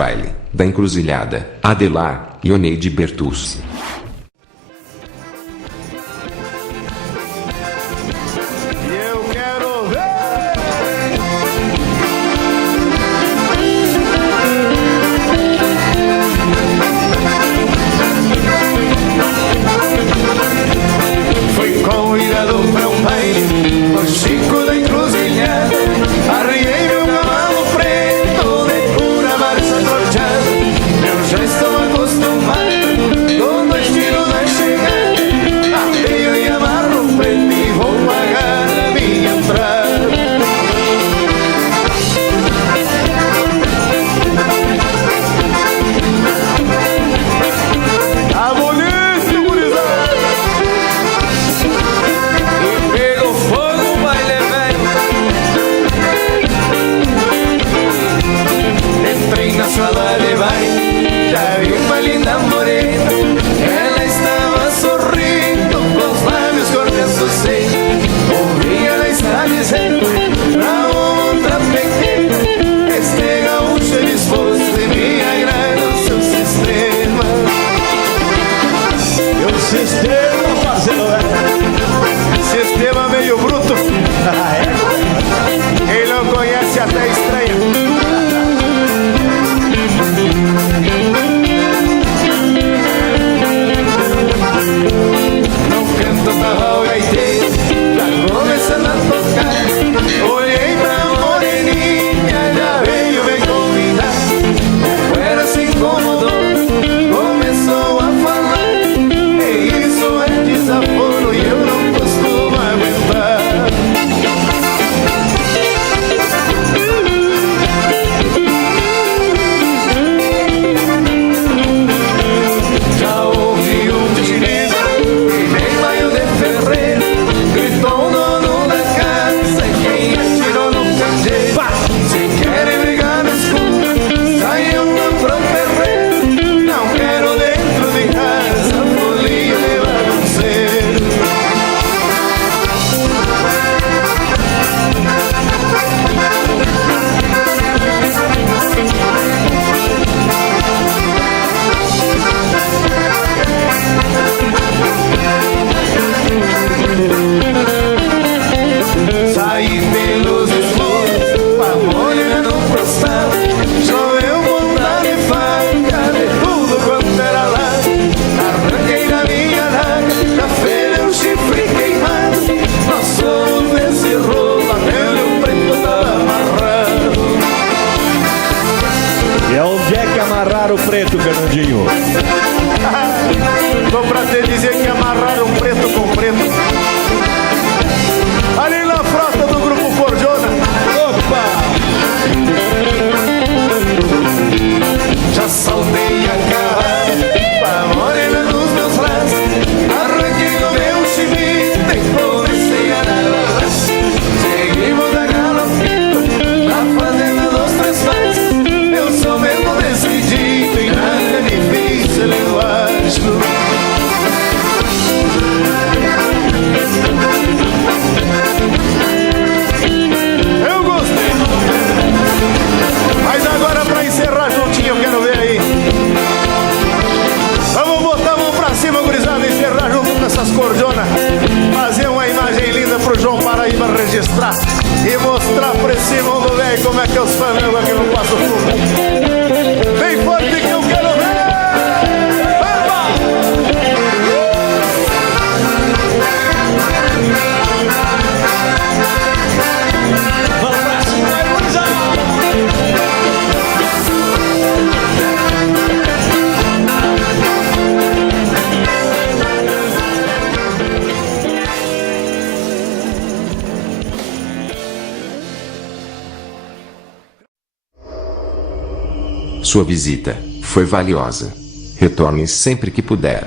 baile da Encruzilhada, Adelar e Oneide Bertucci. Chico da Encruzilhada, arriei meu cavalo preto de pura marcha corteada. Eu já estou acostumado com dois tiros na chegada. Arreio e amarro o preto e vou pagar a minha entrada. A bonito, gurizada! E pegou fogo. Entrei na sala de baile, já vi uma linda morena. Ela estava sorrindo, com os lábios cortando o seio. Ouvi ela está dizendo pra outra pequena: este gaúcho é disposto e me agrada o seu sistema. E o sistema fazendo sistema meio bruto. Quem não conhece até estranha. No canto tava o gaiteiro, já começando a tocar. Olhei pra moreninha, já veio me convidar. O Cuera se incomodou, começou a falar. E isso é desaforo e eu não costumo aguentar. Já ouvi um tinido e nem banho de ferreiro. Gritou o dono da casa e quem atirou no candeeiro. Se querem brigar no escuro, saiam lá pro terreiro. Não quero dentro de casa folia de bagunceiro. Saí pelos escuros, pra morena no prostado. Choveu monta de faca, de tudo quanto era lado. Arranquei da minha daga, já fez o chifre queimado. Nós somos nesse rolo, até o preto tá amarrado. E aonde é que amarraram o preto, Fernandinho? Tô pra te dizer que amarraram preto com preto ali na frota do Grupo Forjona. Opa! Já saltei a carrada pra morena nos meus braços. Arranquei o meu chimita e comecei a dar o abraço. Seguimos a galopeta na fazenda dos Três Passos. Eu sou mesmo decidido e nada é difícil, eu acho. Eu gostei. Mas agora pra encerrar juntinho, eu quero ver aí. Vamos botar a mão pra cima, gurizada, e encerrar junto com essas cordonas. Fazer uma imagem linda pro João Paraíba registrar e mostrar pra esse mundo velho como é que os fanangos aqui no Passo Fundo. Bem forte que eu quero ver. Vamos pra cima, vai, gurizada! Sua visita foi valiosa. Retorne sempre que puder.